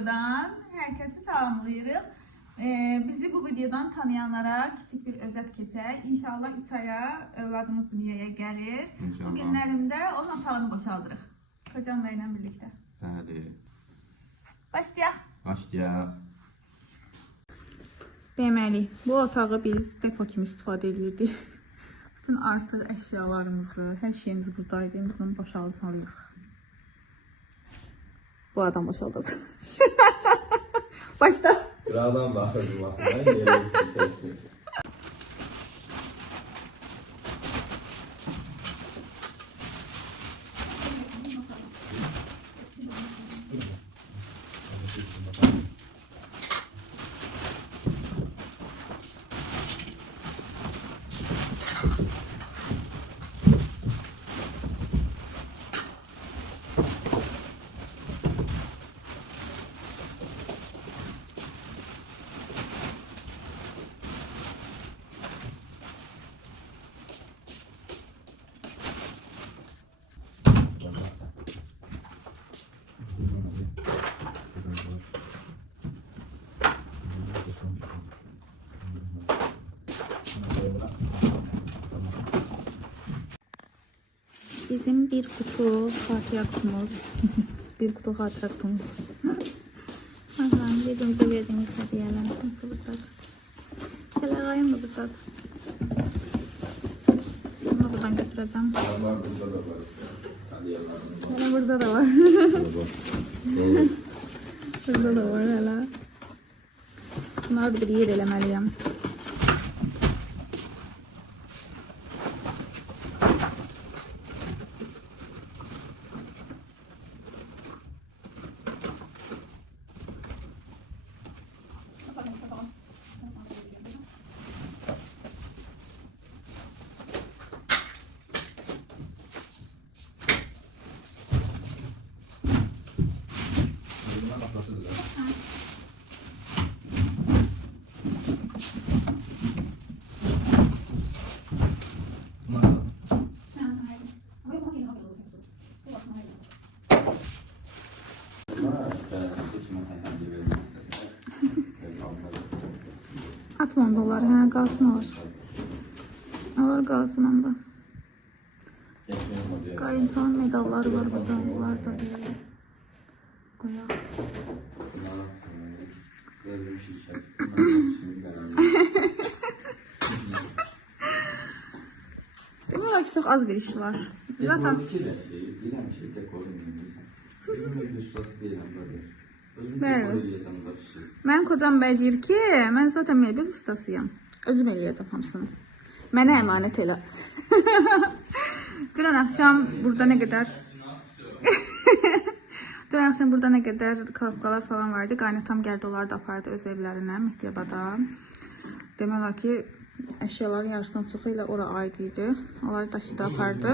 videodan herkesi salamlayırım. Bizi bu videodan tanıyanlara küçük bir özet keçək. İnşallah 3 aya evladımız dünyaya gəlir. Bu günlərimdə onun otağını boşaldırıq. Kocam da ilə birlikdə. Bəli. Başlayaq. Başlayaq. Deməli, bu otağı biz depo kimi istifadə edirdik. Bütün artıq əşyalarımızı, hər şeyimizi buradaydı. Bunu boşaltmalıyıq. Bu adam boşaldacaq. Başla. Sıradan baxırdım baxımdan, yerə seçdim. Bizim bir kutu hatıra kutumuz. Bir kutu hatıra kutumuz. Allah'ım birbirimize verdiğimiz hediyeler nasıl burada? Telegayım da burada. Bunu buradan götüreceğim. Hala burada da var. Burada da var hala. Bunları da bir yer eləməliyəm. Atma onda olar, hə, qalsın olar. Olar qalsın onda. Qayınsan medalları var burada, bunlar da deyək. Qoyaq. Bunlar ki, çox az bir iş var. Zaten... Mənim kocam bəy deyir ki, mən zaten mebel ustasıyam. Özüm eləyəcəm hamısını. Mənə əmanət elə. Dünən axşam burada nə qədər... Dünən axşam burada nə qədər korobkalar falan vardı. Qaynatam gəldi, onları da apardı öz evlərinə, Mehdiyabada. Demək olar ki, əşyaların yarısından çoxu ilə ora aid idi. Onları daşıdı, apardı.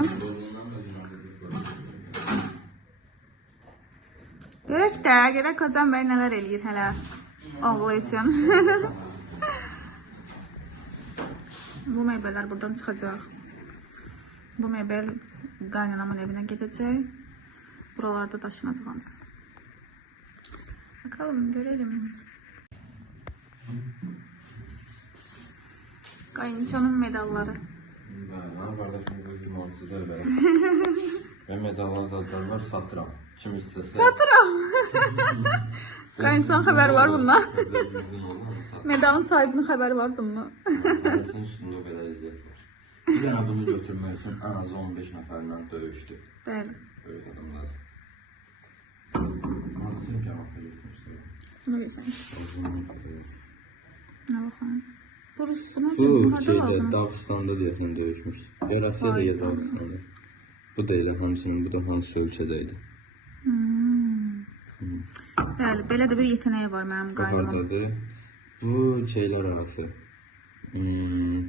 Görək kocam bəy nələr eləyir hələ oğlu üçün. Bu meybələr buradan çıxacaq. Bu meybel qaynanamın evinə gedəcək. Buralarda daşınacaq. Bakalım, görelim. Qaynançanın medalları. Qardaşım qızım olsun da belə. Və medallar zadlar var, satıram. Kim istəsə. Satıram. Qaynançanın xəbəri var bundan. Medalın sahibinin xəbəri var bundan. Qardaşın üstündə o qədər əziyyət var. Bir dənə bunu götürmək üçün ən azı 15 nəfərlə döyüşdü. Bəli. Böyük adamlar. Hansı imkanatla götürmüşdür? Buna görsənir. Nə baxayım. Bu şeydə, Dağıstanda deyəsən döyüşmüşdü. Yarasiya da Dağıstanda. Bu da elə hamısının, bu da hansı ölkədəydi. Bəli, belə də bir yeteneği var mənim qaynamın. Haradadır? Bu şeylər arası.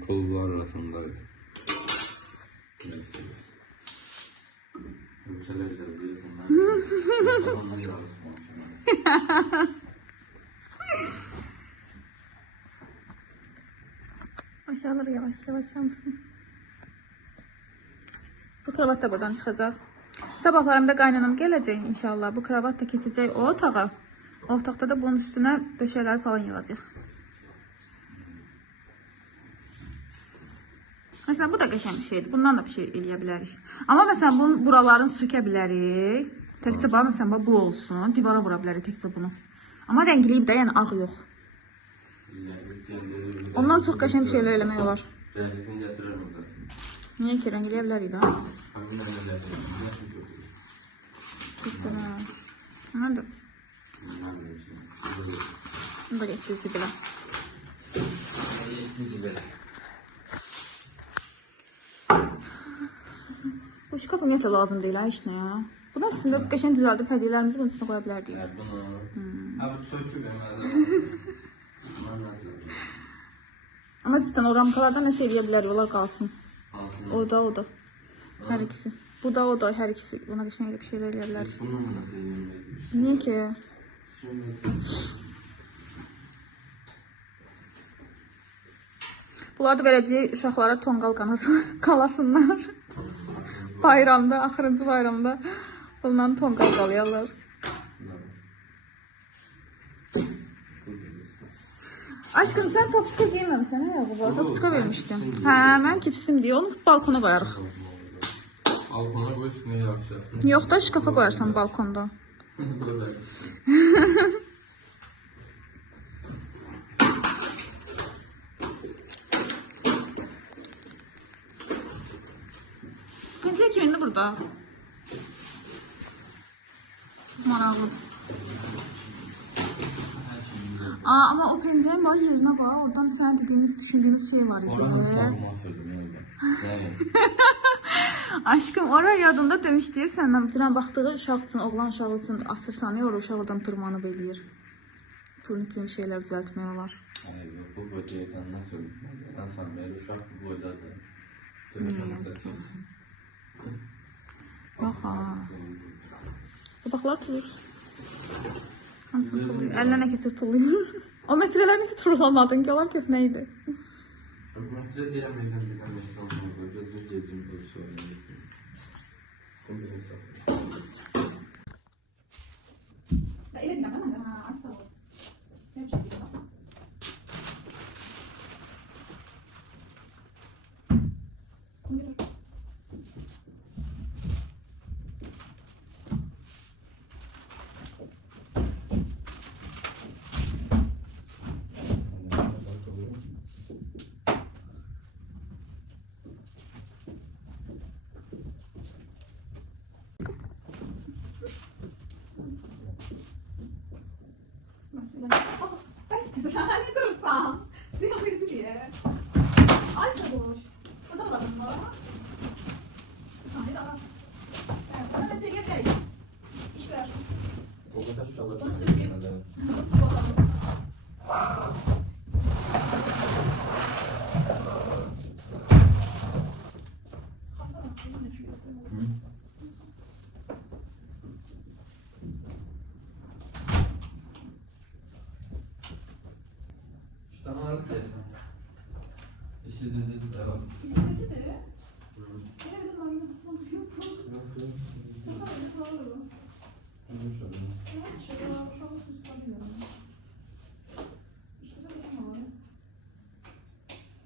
Klublar arasındaydı. Neyse. Ölçələr deyil, bunlar yarısı konuşuyor. Aşağılar yavaş yavaş mısın? Bu kravat da buradan çıxacaq. Sabahlarımda qaynanam gələcək inşallah. Bu kravat da keçəcək o otağa. Ortaqda da bunun üstünə döşəkləri falan yığacaq. Məsələn, bu da qəşəng bir şeydir. Bundan da bir şey eləyə bilərik. Amma məsələn, bunun buralarını sökə bilərik. Təkcə bax, məsələn, bu olsun. Divara vura bilərik təkcə bunu. Amma rəngliyib də, yəni ağ yox. Ondan çox qəşəng bir şeylər eləmək olar. Rəngisini gətirərəm orada. Niyə ki, rəngləyə bilərik də? Həmin Güzel. Hadi. Bu da gitti zibile. Bu şkaf ümumiyyətlə lazım deyil, heç nə ya. Bundan sizin qəşəng düzəldib hədiyələrimizi bunun içine qoya bilərdik. Bunu... Abi söküb Ama cidden o ramkalardan nəsə eləyə bilərik, onlar qalsın. O da. Hər ikisi. Bu da, hər ikisi. Buna qəşəng elə bir şeylər eləyə bilərik. Niyə ki? Bunlar da verəcəyik uşaqlara tonqal qalasınlar. Bayramda, axırıncı bayramda bundan tonqal qalayarlar. Aşkım sen topçuka giymemişsin ha ya baba? Topçuka vermiştim. Hə, mən kipsim diye onu balkona koyarıq. Balkona koy üstüne yapacağız. Yox da şkafa koyarsan balkonda. Pencere kimindir burada? Çok maraqlı. Ama o pencerenin bayağı yerine bak. Oradan sen düşündüğümüz şey var idi. Aşkım oraya yadında demişdi senden bir baktığı uşaq üçün, oğlan uşağı üçün asırsan ya, orada uşaq oradan tırmanıb eləyir. Turnit kimi şeyler düzeltmək olar. Bu boyda nasıl? Ben sana bir uşaq bu boyda da. Yox ha. Babaqlar tulur. Hamısını tulluyor. Əlinə nə keçir tulluyor. O metreler niye turulamadın ki? Onlar köhnə idi. Metre diyemeyeceğim bir tane şansım var. Gözür gezim böyle söyleyeyim. Evet, ben de asla ol. Ne durursan? Siyah birisi diye. Ay sabır. Bu da lazım bana. Haydi daha. Evet, bana mesele gel. İş ver. O kadar şu alır. Bunu süreyim. Nasıl bakalım? Tamam artık yeter. İşinizi de devam. İşinizi de. Benim de aynı tutmamız yok mu? Yok. Çok da sağ olun. Evet, şu an sustamıyorum. İşte de bakamadım.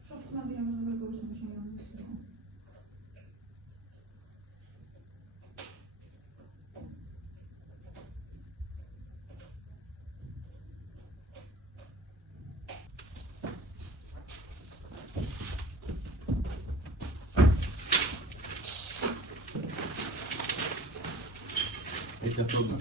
Çok kısmen bir yandan böyle görürsün. Bir şey yandan istiyorum. Это трудно.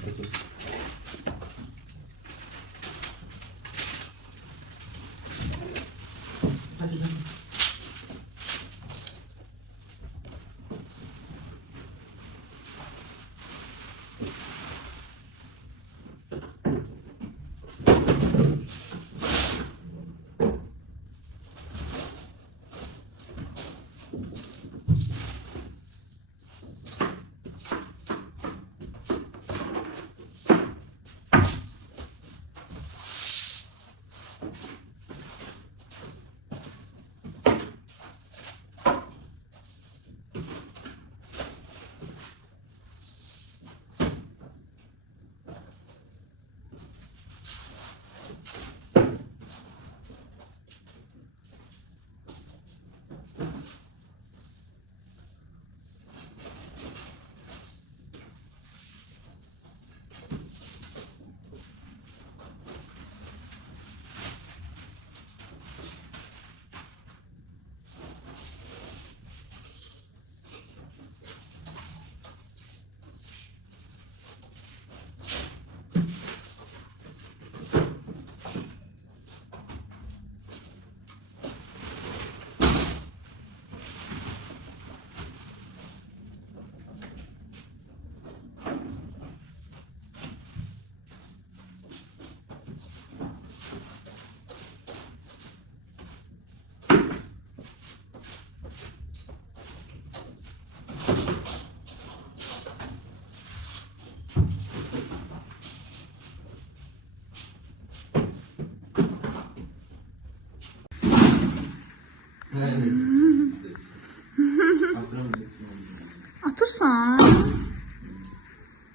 Atırsan?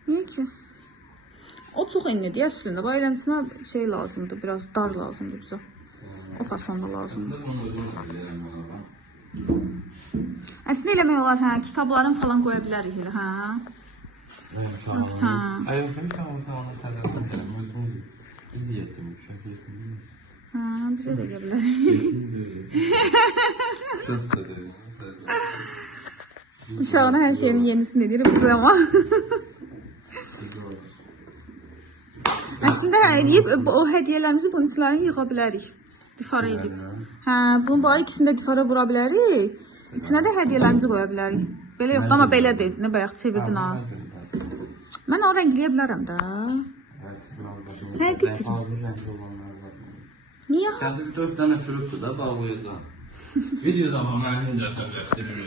Niye ki? O çok enlidir əslində. Bu əyləncəsinə şey lazımdır, biraz dar lazımdır bizə. O fasonda lazımdır. Əslində eləmək olar, hə, kitabların falan qoya bilərik elə, hə? Hə, bizə də gələ bilərik. Uşağına hər şeyin yenisini edir bizə ama. Əslində hə, edib, o hədiyyələrimizi bunun içlərini yığa bilərik. Difara edib. Hə, bunu bu ikisini də difara vura bilərik. İçinə də hədiyyələrimizi qoya bilərik. Belə yoxdur, amma belədir. Nə bayaq çevirdin ha. Mən o rəngləyə bilərəm də. Hə, getir. Niyə? Yazıb 4 dənə fırıqdır da bağlayacaq. Videoda amma mən hincə səbləşdirir.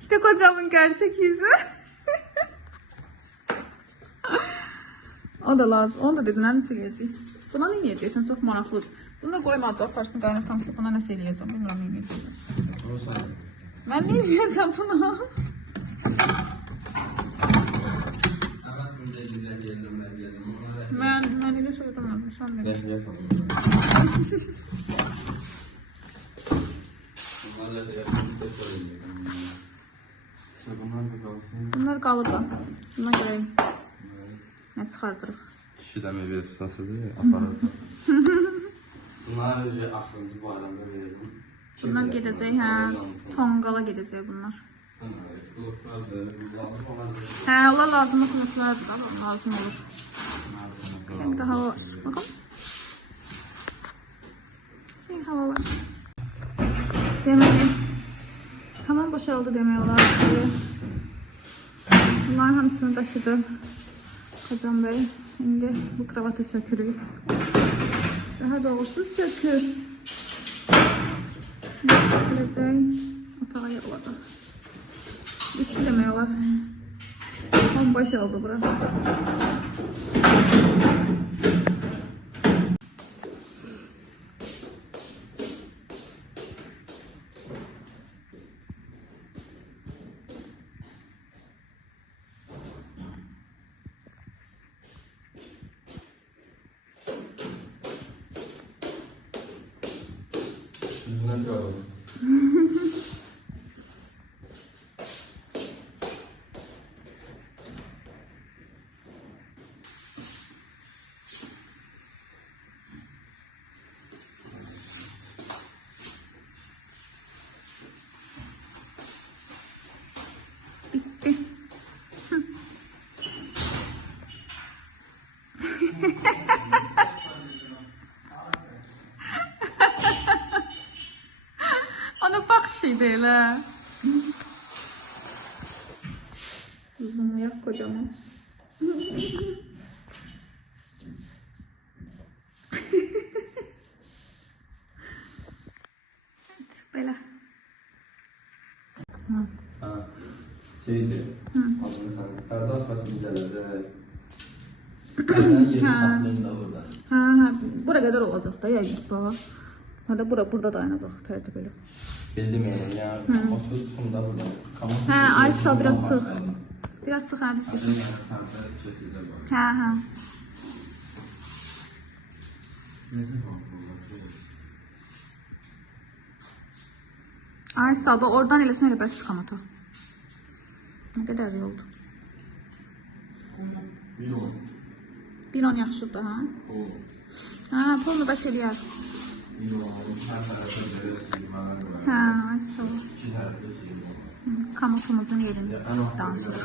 İşte kocamın gerçek yüzü. O da lazım. Onu da dedin, nasıl yiyecek? Buna ne yiyeceksin? Çok manaklıdır. Bunu da koymadı. Aparsın kaynatam ki buna nasıl yiyeceğim? Bilmiyorum ne yiyeceğim. Ben ne yiyeceğim buna? Ben ne söyledim? Sen ne diyorsun? Bunlar qalır da. Buna görəyim. Nə çıxardırıq? Kişi də meyvə ustasıdır, aparır. Bunlar özü axırıncı bayramda verirəm. Bunlar gedəcək, hə, tonqala gedəcək bunlar. Hə, onlar lazımlı kulaklardır, lazım olur. Şimdi hava var. Bakalım. Şey hava var. Deməli. Tamam boşaldı demək olar. Bunların hamısını daşıdı Kocam Bey. Şimdi bu kravatı sökürük. Daha doğrusu sökür. Söküləcək. Otağa yolladı. Bitti demək olar. Tam boşaldı bura. Bitti. Ona bakışıydı elə. Uzun ayak kocaman. Belə. Şeydir. Kardeş başımı gələcək. Yeri saxlayın da burada. Hə, bura qədər olacaq da yəqin bax. Hə, burada dayanacaq pərdə belə. Bildim yəni, ya 30 sumda burada. Hə, Aysa biraz sıx. Biraz sıx hə. Hə, hə. Aysa bu oradan eləsən elə bəs çıxamata. Nə qədər yoldu? 1.10 yaxşıdır ha? Hə, pulunu bəs eləyər. Hə, sağ ol. Kamutumuzun yerində dansırıq.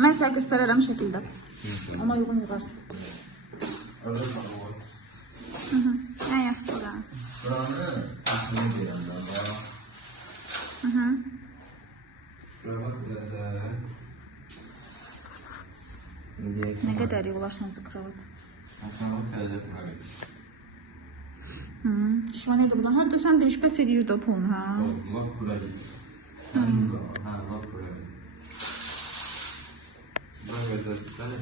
Mən sənə göstərərəm şəkildə. Ona uyğun yığarsın. Ən yaxşıdır ha. Buranı təxmin edirəm də. Nə qədər yığılarsanız kravat? Şivan evdə buradan. Hə, sən demiş, bəs edir də pulunu, hə? Laf buraya. Sən burada, hə, laf buraya. Bura qədər, sən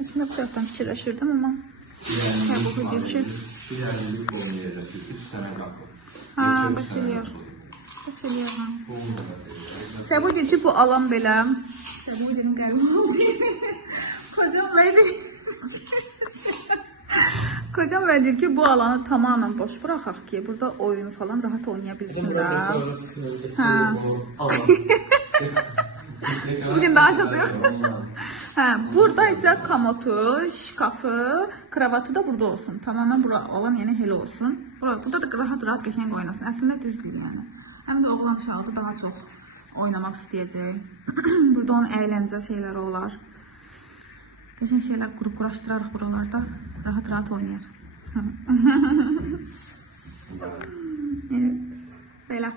Aslında bu taraftan fikirləşirdim ama qəbul edir ki. Ha, bəs eləyər. Bəs eləyər, ha. Səbu deyir ki, bu alan belə. Səbu deyir, qəribə oldu. Kocam bəy deyir. Kocam bəy deyir ki, bu alanı tamamen boş bıraxaq ki, burada oyunu falan rahat oynayabilsinlər. Ha. Bugün daha şatıyor. Hə, burada isə komotu, şkafı, kravatı da burada olsun. Tamamen bura olan yəni hele olsun. Burada da rahat qəşəng oynasın. Əslində düzdür yəni. Həm də oğlan uşağı daha çox oynamaq istəyəcək. Burada onun əyləncə şeyləri olar. Qəşəng şeylər quraşdırarıq buralarda. Rahat oynayar. Evet, belə.